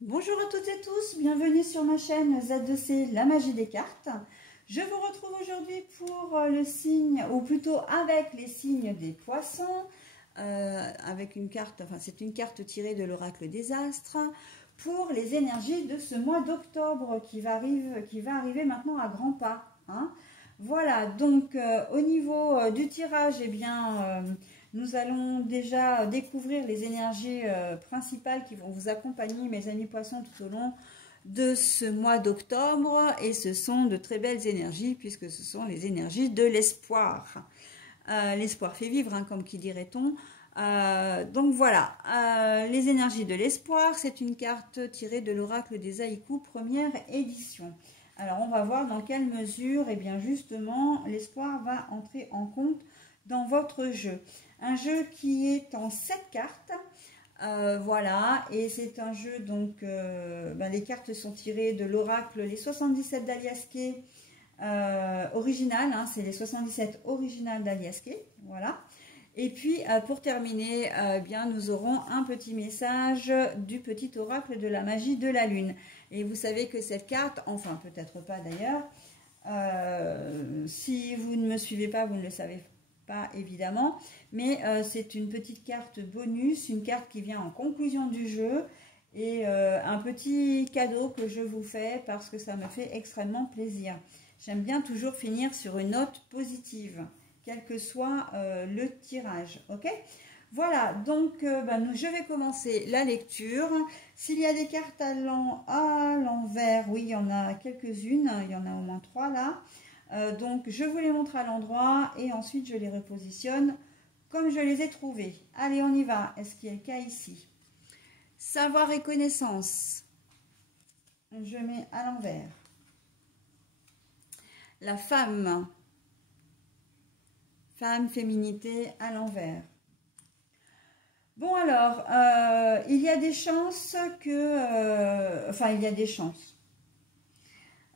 Bonjour à toutes et tous, bienvenue sur ma chaîne Z2C, la magie des cartes. Je vous retrouve aujourd'hui pour le signe, ou plutôt avec les signes des poissons, avec une carte, enfin c'est une carte tirée de l'oracle des astres, pour les énergies de ce mois d'octobre qui va arriver maintenant à grands pas. Hein. Voilà, donc au niveau du tirage, eh bien... nous allons déjà découvrir les énergies principales qui vont vous accompagner, mes amis poissons, tout au long de ce mois d'octobre. Et ce sont de très belles énergies, puisque ce sont les énergies de l'espoir. L'espoir fait vivre, hein, comme qui dirait-on. Donc voilà, les énergies de l'espoir, c'est une carte tirée de l'oracle des haïkus, première édition. Alors on va voir dans quelle mesure, eh bien justement, l'espoir va entrer en compte dans votre jeu. Un jeu qui est en 7 cartes, voilà, et c'est un jeu, donc, les cartes sont tirées de l'oracle, les 77 d'Aliaské original, hein, c'est les 77 originales d'Aliaské, voilà. Et puis, pour terminer, bien, nous aurons un petit message du petit oracle de la magie de la lune. Et vous savez que cette carte, enfin peut-être pas d'ailleurs, si vous ne me suivez pas, vous ne le savez pas évidemment, mais c'est une petite carte bonus, une carte qui vient en conclusion du jeu et un petit cadeau que je vous fais parce que ça me fait extrêmement plaisir. J'aime bien toujours finir sur une note positive, quel que soit le tirage, ok? Voilà, donc je vais commencer la lecture. S'il y a des cartes à l'envers, oui, il y en a quelques-unes, il y en a au moins 3 là. Donc je vous les montre à l'endroit et ensuite je les repositionne comme je les ai trouvées. Allez, on y va. Est-ce qu'il y a le cas ici? Savoir et connaissance. Je mets à l'envers. La femme. Femme, féminité à l'envers. Bon alors, il y a des chances que... il y a des chances.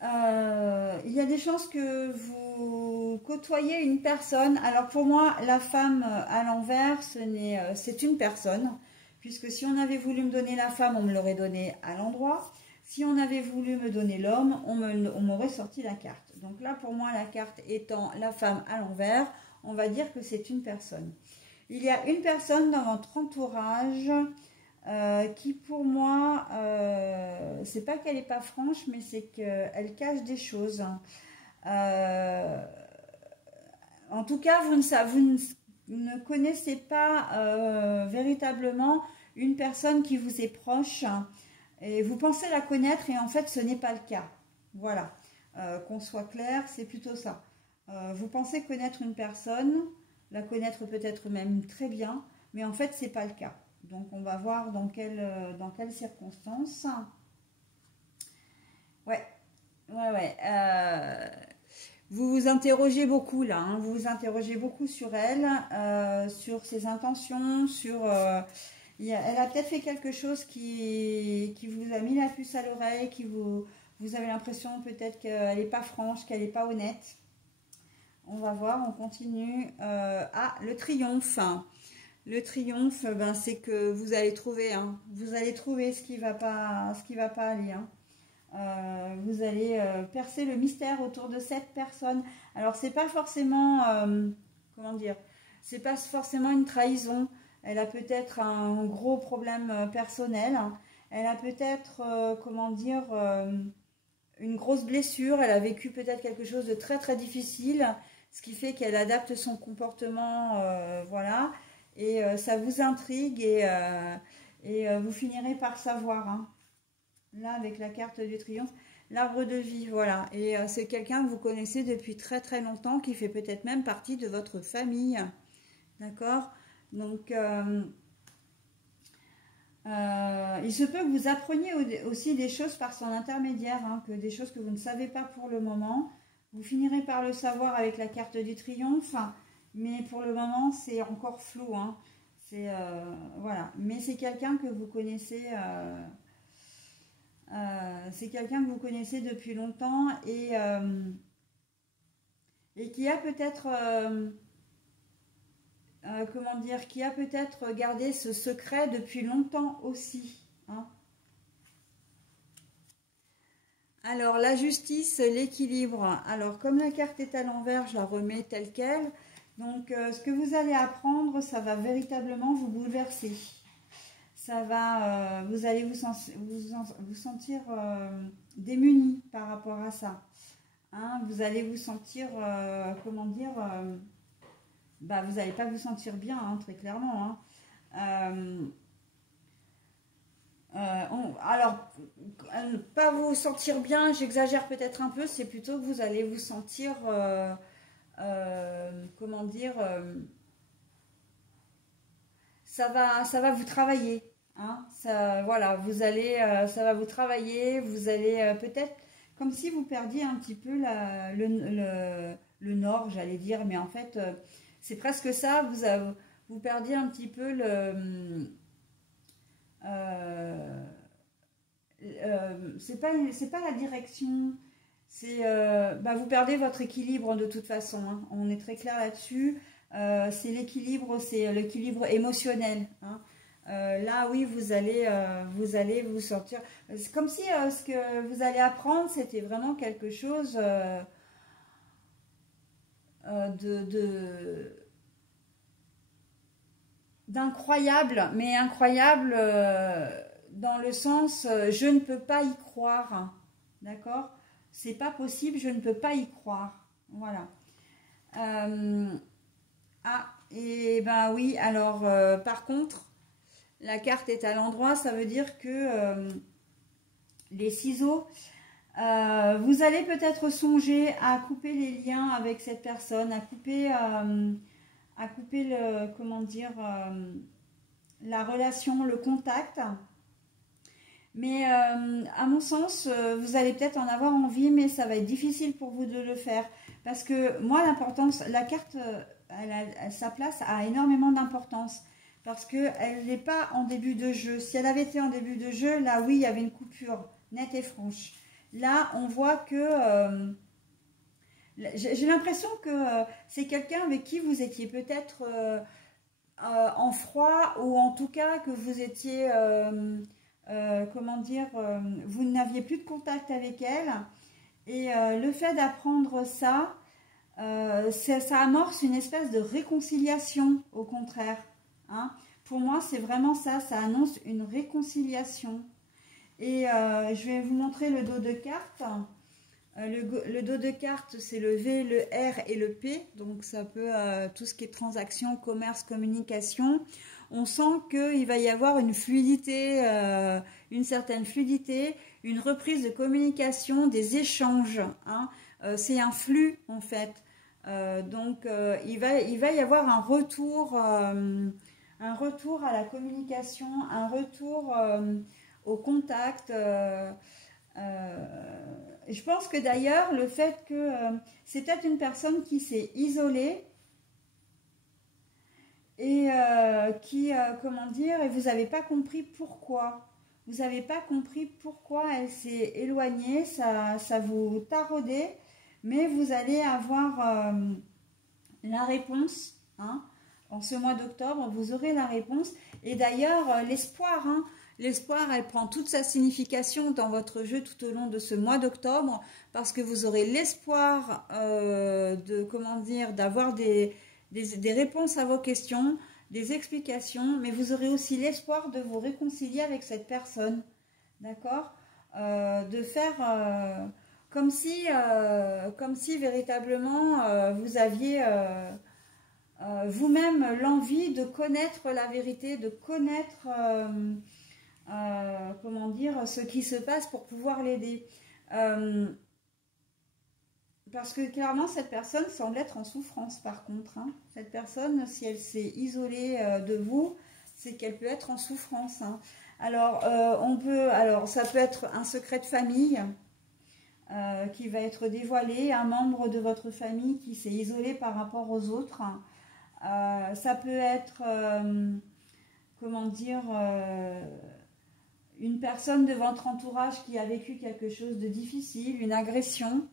Il y a des chances que vous côtoyez une personne. Alors pour moi, la femme à l'envers, c'est une personne. Puisque si on avait voulu me donner la femme, on me l'aurait donné à l'endroit. Si on avait voulu me donner l'homme, on m'aurait sorti la carte. Donc là, pour moi, la carte étant la femme à l'envers, on va dire que c'est une personne. Il y a une personne dans votre entourage qui pour moi, c'est pas qu'elle n'est pas franche, mais c'est qu'elle cache des choses. En tout cas, vous ne connaissez pas véritablement une personne qui vous est proche et vous pensez la connaître et en fait ce n'est pas le cas. Voilà, qu'on soit clair, c'est plutôt ça. Vous pensez connaître une personne, la connaître peut-être même très bien, mais en fait c'est pas le cas. Donc on va voir dans quelles circonstances. Ouais. Vous vous interrogez beaucoup là, hein, vous vous interrogez beaucoup sur elle, sur ses intentions, elle a peut-être fait quelque chose qui vous a mis la puce à l'oreille, vous avez l'impression peut-être qu'elle n'est pas franche, qu'elle n'est pas honnête. On va voir, on continue. Le triomphe. Le triomphe, c'est que vous allez trouver, hein, ce qui va pas aller. Hein. Vous allez percer le mystère autour de cette personne. Alors c'est pas forcément, comment dire, c'est pas forcément une trahison. Elle a peut-être un gros problème personnel. Elle a peut-être, une grosse blessure. Elle a vécu peut-être quelque chose de très très difficile, ce qui fait qu'elle adapte son comportement, voilà. Et ça vous intrigue et vous finirez par savoir. Hein. Là, avec la carte du triomphe, l'arbre de vie, voilà. Et c'est quelqu'un que vous connaissez depuis très très longtemps, qui fait peut-être même partie de votre famille. D'accord? Donc, il se peut que vous appreniez aussi des choses par son intermédiaire, hein, que des choses que vous ne savez pas pour le moment. Vous finirez par le savoir avec la carte du triomphe, mais pour le moment, c'est encore flou. Hein. Voilà. Mais c'est quelqu'un que vous connaissez... c'est quelqu'un que vous connaissez depuis longtemps et qui a peut-être qui a peut-être gardé ce secret depuis longtemps aussi. Hein. Alors, la justice, l'équilibre. Alors, comme la carte est à l'envers, je la remets telle qu'elle. Donc, ce que vous allez apprendre, ça va véritablement vous bouleverser. Ça va, vous allez vous sentir démuni par rapport à ça. Hein, vous allez vous sentir, comment dire, bah, vous n'allez pas vous sentir bien, hein, très clairement. Hein. Alors, pas vous sentir bien, j'exagère peut-être un peu, c'est plutôt que vous allez vous sentir, comment dire, ça va vous travailler. Hein, ça, voilà, ça va vous travailler, vous allez peut-être, comme si vous perdiez un petit peu le nord, j'allais dire, mais en fait, c'est presque ça, vous perdiez un petit peu euh, c'est pas la direction, c'est bah, vous perdez votre équilibre de toute façon. Hein. On est très clair là-dessus. C'est l'équilibre émotionnel. Hein. Là, oui, vous allez vous sortir. C'est comme si ce que vous allez apprendre, c'était vraiment quelque chose de d'incroyable, mais incroyable dans le sens je ne peux pas y croire, d'accord? C'est pas possible, je ne peux pas y croire, voilà. Euh, ah, et ben oui, alors par contre, la carte est à l'endroit, ça veut dire que les ciseaux, vous allez peut-être songer à couper les liens avec cette personne, à couper le, comment dire, la relation, le contact. Mais à mon sens, vous allez peut-être en avoir envie, mais ça va être difficile pour vous de le faire. Parce que moi, l'importance, la carte, sa place a énormément d'importance. Parce qu'elle n'est pas en début de jeu. Si elle avait été en début de jeu, là, oui, il y avait une coupure nette et franche. Là, on voit que... j'ai l'impression que c'est quelqu'un avec qui vous étiez peut-être en froid, ou en tout cas que vous étiez... comment dire, vous n'aviez plus de contact avec elle, et le fait d'apprendre ça, ça amorce une espèce de réconciliation, au contraire. Hein. Pour moi, c'est vraiment ça, ça annonce une réconciliation. Et je vais vous montrer le dos de carte. Le dos de carte, c'est le V, le R et le P, donc ça peut tout ce qui est transaction, commerce, communication. On sent qu'il va y avoir une fluidité, une certaine fluidité, une reprise de communication, des échanges. Hein. C'est un flux en fait. Donc il va y avoir un retour à la communication, un retour au contact. Je pense que d'ailleurs, le fait que c'est peut-être une personne qui s'est isolée et qui, comment dire, et vous n'avez pas compris pourquoi. Vous n'avez pas compris pourquoi elle s'est éloignée, ça vous taraudait, mais vous allez avoir la réponse. Hein. En ce mois d'octobre, vous aurez la réponse. Et d'ailleurs, l'espoir, hein, l'espoir, elle prend toute sa signification dans votre jeu tout au long de ce mois d'octobre, parce que vous aurez l'espoir de, comment dire, d'avoir des réponses à vos questions, des explications, mais vous aurez aussi l'espoir de vous réconcilier avec cette personne, d'accord? De faire comme si véritablement vous aviez vous-même l'envie de connaître la vérité, de connaître comment dire, ce qui se passe pour pouvoir l'aider. Parce que clairement, cette personne semble être en souffrance par contre. Hein. Cette personne, si elle s'est isolée de vous, c'est qu'elle peut être en souffrance. Hein. Alors, ça peut être un secret de famille qui va être dévoilé, un membre de votre famille qui s'est isolé par rapport aux autres. Ça peut être, comment dire, une personne de votre entourage qui a vécu quelque chose de difficile, une agression.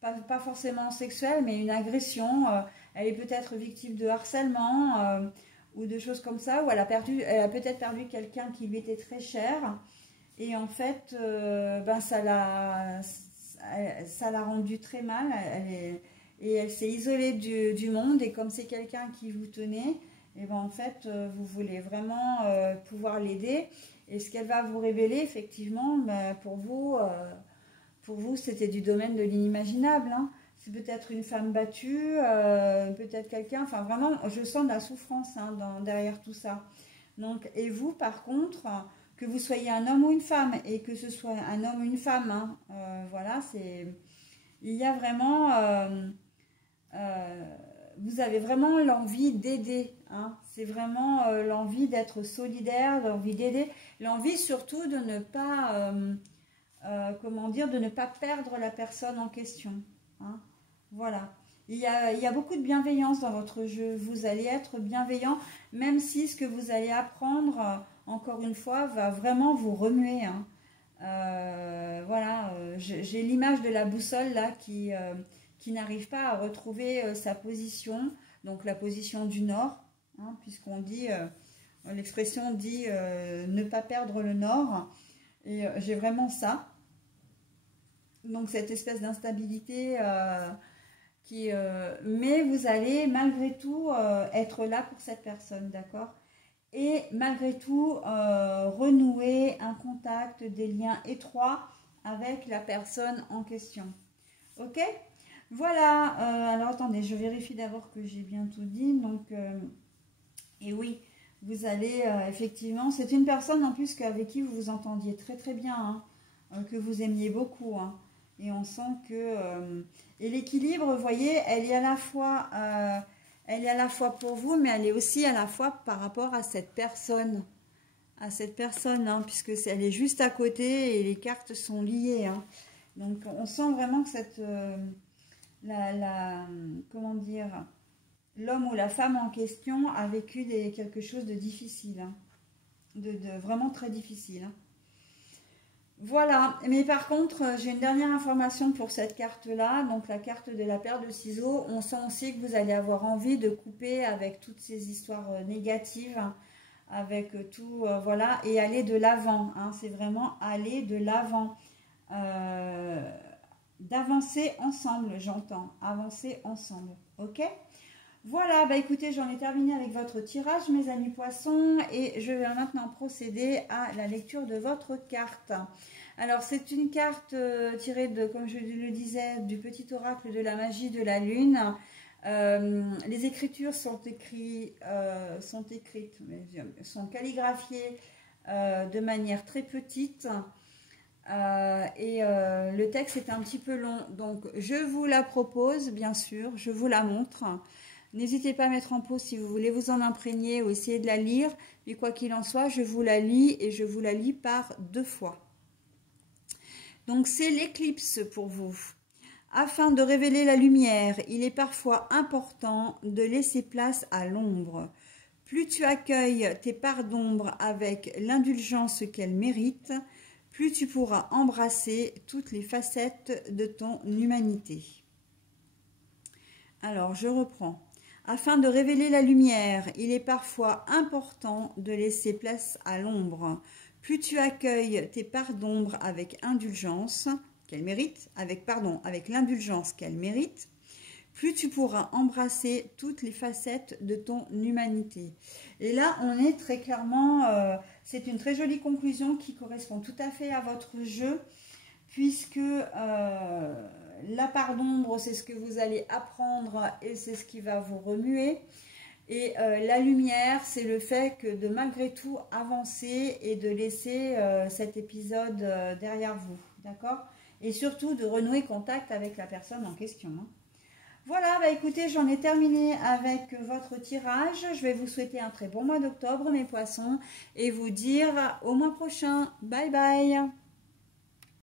Pas forcément sexuelle, mais une agression. Elle est peut-être victime de harcèlement ou de choses comme ça, ou elle a peut-être perdu quelqu'un qui lui était très cher. Et en fait, ben ça l'a rendue très mal. Et elle s'est isolée du monde. Et comme c'est quelqu'un qui vous tenait, et ben en fait, vous voulez vraiment pouvoir l'aider. Et ce qu'elle va vous révéler, effectivement, ben, pour vous, c'était du domaine de l'inimaginable. Hein. C'est peut-être une femme battue, peut-être quelqu'un. Enfin, vraiment, je sens de la souffrance hein, derrière tout ça. Donc, et vous, par contre, que vous soyez un homme ou une femme, et que ce soit un homme ou une femme, hein, voilà, il y a vraiment, vous avez vraiment l'envie d'aider, hein, c'est vraiment l'envie d'être solidaire, l'envie d'aider, l'envie surtout de ne pas, comment dire, de ne pas perdre la personne en question, hein, voilà. Il y a beaucoup de bienveillance dans votre jeu. Vous allez être bienveillant, même si ce que vous allez apprendre, encore une fois, va vraiment vous remuer. Hein. Voilà, j'ai l'image de la boussole là qui n'arrive pas à retrouver sa position, donc la position du nord, hein, puisqu'on dit, l'expression dit ne pas perdre le nord. Et j'ai vraiment ça. Donc cette espèce d'instabilité... mais vous allez malgré tout être là pour cette personne, d'accord? Et malgré tout renouer un contact, des liens étroits avec la personne en question. Ok? Voilà, alors attendez, je vérifie d'abord que j'ai bien tout dit. Donc, et oui, vous allez effectivement, c'est une personne en plus avec qui vous vous entendiez très très bien, hein, que vous aimiez beaucoup, hein. Et on sent que... et l'équilibre, vous voyez, elle est à la fois pour vous, mais elle est aussi à la fois par rapport à cette personne. Hein, puisque elle est juste à côté et les cartes sont liées. Hein. Donc, on sent vraiment que cette... comment dire, l'homme ou la femme en question a vécu quelque chose de difficile. Hein, de vraiment très difficile. Hein. Voilà, mais par contre, j'ai une dernière information pour cette carte-là, donc la carte de la paire de ciseaux. On sent aussi que vous allez avoir envie de couper avec toutes ces histoires négatives, avec tout, voilà, et aller de l'avant, hein, c'est vraiment aller de l'avant, d'avancer ensemble, j'entends, avancer ensemble, ok ? Voilà, bah écoutez, j'en ai terminé avec votre tirage, mes amis poissons, et je vais maintenant procéder à la lecture de votre carte. Alors, c'est une carte tirée de, comme je le disais, du petit oracle de la magie de la lune. Les écritures sont calligraphiées de manière très petite. Le texte est un petit peu long, donc je vous la propose, bien sûr, je vous la montre. N'hésitez pas à mettre en pause si vous voulez vous en imprégner ou essayer de la lire. Mais quoi qu'il en soit, je vous la lis et je vous la lis par 2 fois. Donc, c'est l'éclipse pour vous. Afin de révéler la lumière, il est parfois important de laisser place à l'ombre. Plus tu accueilles tes parts d'ombre avec l'indulgence qu'elles méritent, plus tu pourras embrasser toutes les facettes de ton humanité. Alors, je reprends. Afin de révéler la lumière, il est parfois important de laisser place à l'ombre. Plus tu accueilles tes parts d'ombre avec indulgence qu'elles méritent, avec l'indulgence qu'elles méritent, plus tu pourras embrasser toutes les facettes de ton humanité. Et là, on est très clairement, c'est une très jolie conclusion qui correspond tout à fait à votre jeu, puisque la part d'ombre, c'est ce que vous allez apprendre et c'est ce qui va vous remuer. Et la lumière, c'est le fait que de malgré tout avancer et de laisser cet épisode derrière vous, d'accord? Et surtout de renouer contact avec la personne en question. Hein. Voilà, bah écoutez, j'en ai terminé avec votre tirage. Je vais vous souhaiter un très bon mois d'octobre, mes poissons, et vous dire au mois prochain. Bye bye!